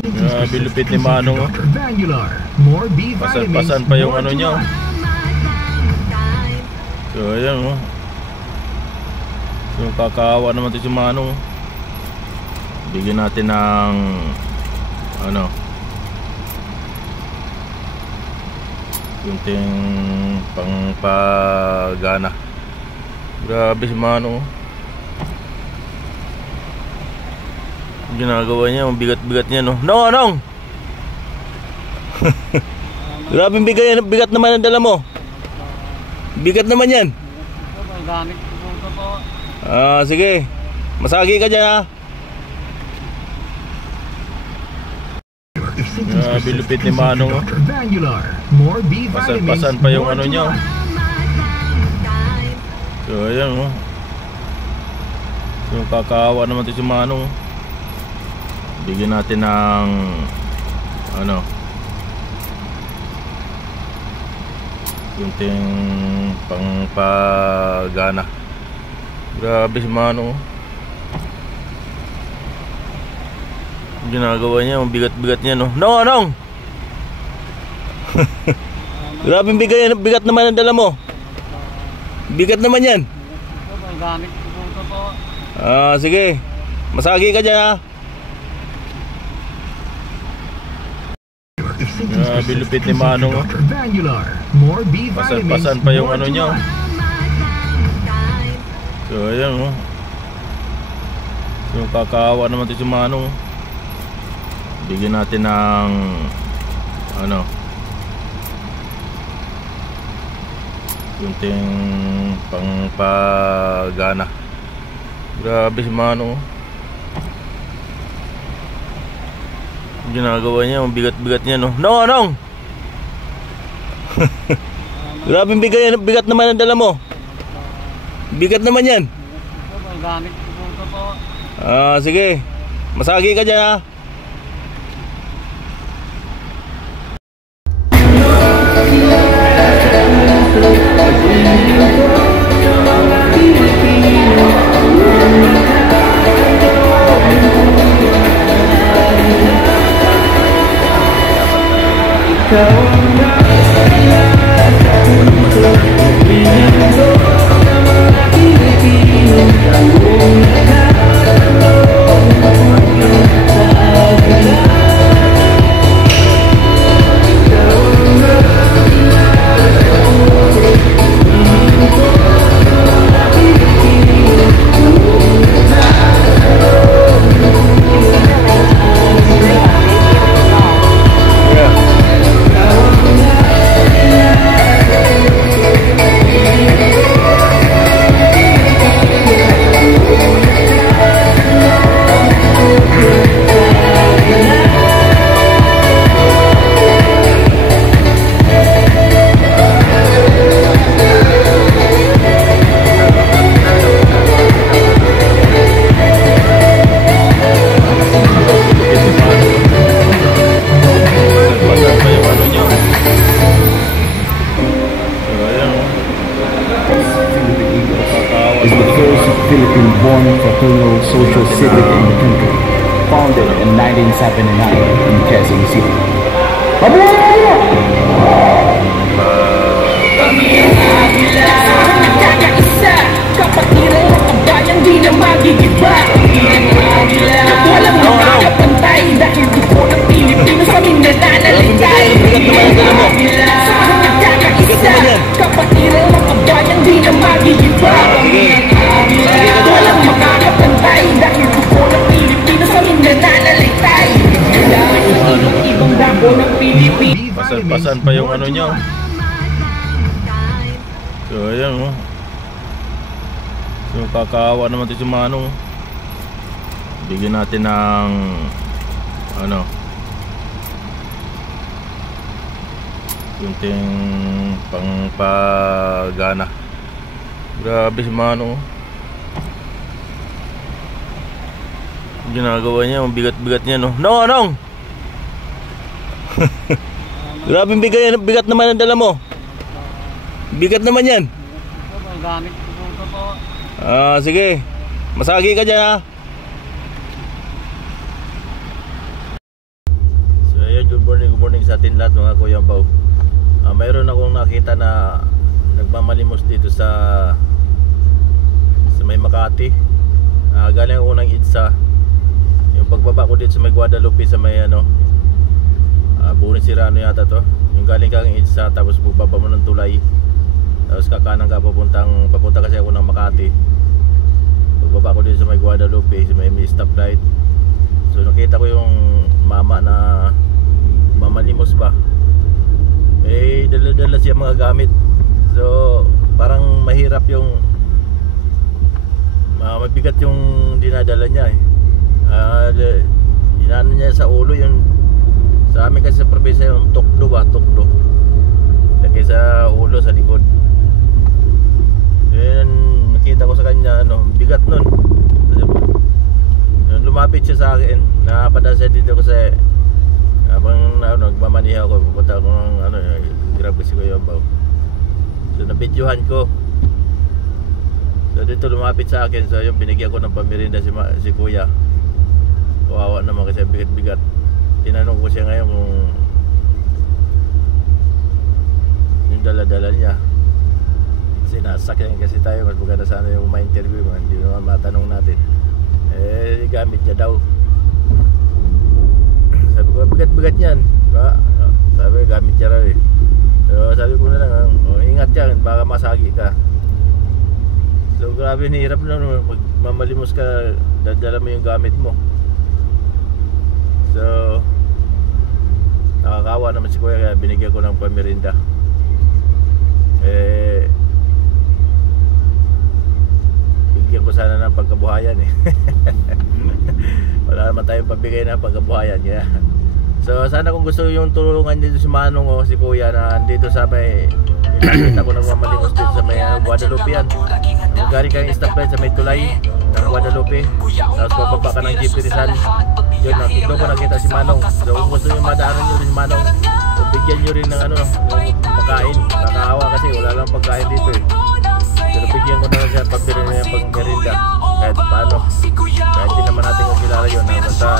Grabe lupit ni Manong. Pasan-pasan pa yung ano niya. So ayan oh. So kakaawa naman ito si Manong. Bigyan natin ng ano, kunting pangpagana. Grabe si Manong. Ginagawa niya, ang bigat-bigat niya no. Anong? Grabe bigat naman ang dala mo. Bigat naman yan. Sige. Masagi ka dyan ha. Grabe lupit ni Manong. Pasan-pasan pa yung ano niya. So ayan oh. So kakaawa naman ito si Manong. Bigyan natin ng ano, kunting pangpagana. Grabe si Manong. Ginagawa niya, ang bigat-bigat niya no. Anong? Grabe bigat naman ang dala mo. Bigat naman yan. Sige. Masagi ka dyan ha. Grabe lupit ni Manong. Pasan-pasan pa yung ano niya. So ayan oh. So kakaawa naman ito si Manong. Bigyan natin ng ano, kunting pangpagana. Grabe si Manong. Ginagawa niya, ang bigat-bigat niya no. Anong? Grabe bigat naman ang dala mo. Bigat naman yan. Sige. Masagi ka dyan ha. Philippine-born fraternal social civic in the country, founded in 1979 in Quezon City. Kami ang agila, kakaisa, kapatiran ng kabayan, di na magigiba. Kami ang agila, walang makakapantay, dahil dugo ng Pilipinas kaming nananalitay. Kami ang agila, kakaisa, kapatiran ng kabayan, di na magigiba. Kami ang agila, walang makakapantay, dahil dugo ng Pilipinas kaming nananalitay. Ibang dako ng Pilipinas. Pasan-pasan pa yung ano niya. So ayan oh. So kakaawa naman ito si Manong. Bigyan natin ng ano, kunting pangpagana. Grabe si Manong. Ginagawa niya, ang bigat-bigat niya no. Anong? Grabe bigat naman ang dala mo. Bigat naman yan. Sige. Masagi ka dyan ha. Good morning sa atin lahat mga Kuya Bao. Mayroon akong nakita na nagmamalimos dito sa may Makati. Galing ako ng EDSA. Yung pagbaba ko dito sa may Guadalupe sa may Bunis Sirano yata to. Yung galing kang EDSA tapos pagbaba mo ng tulay. Tapos kakanan ka papunta kasi ako ng Makati. Pagbaba ko dito sa may Guadalupe sa may stoplight. So nakita ko yung mama na mamalimos ba. Dala-dala siya mga gamit. So parang mahirap yung mabigat yung dinadala niya inano niya sa ulo yung sa amin kasi sa probinsya yung tukdo lagi sa ulo sa likod. Yun nakita ko sa kanya bigat nun. Nung lumapit siya sa akin napadaan siya dito kasi habang nagmamaniha ako pupunta ako ng grab kasi ko yung baw. So nabidyohan ko. So dito lumapit sa akin. So yung binigyan ko ng pamirinda si kuya. Kawawa naman kasi bigat-bigat. Tinanong ko siya ngayon kung yung dala-dala niya. Sinasakyan kasi tayo. Mas maganda sana yung ma-interview. Hindi naman matanong natin. Gamit niya daw. Sabi ko bigat-bigat yan. Sabi gamit niya raw So sabi ko na lang ingat yan baka masagi ka. So grabe nihirap na pag mamalimos ka dadala mo yung gamit mo. So nakakawa naman si kuya kaya binigyan ko ng pamirinda. Bigyan ko sana ng pagkabuhayan Wala naman tayong pabigay ng pagkabuhayan kaya. So sana kung gusto yung tulungan dito si Manong o si kuya na dito sa may nakita ko nagmamalimos dito sa may Guadalupe yan. Galing kang stoplight sa may tulay ng Guadalupe. Tapos bababa ka ng Jeep Rizal. Yun, doon ko nakita si Manong. So kung gusto nyo madaanan nyo rin si Manong, so bigyan nyo rin ng yung pagkain. Nakakawa kasi wala lang pagkain dito Pero bigyan ko na siya pabili na yung pagmerinda kahit paano. Kahit di naman natin kung kilala yun. Basta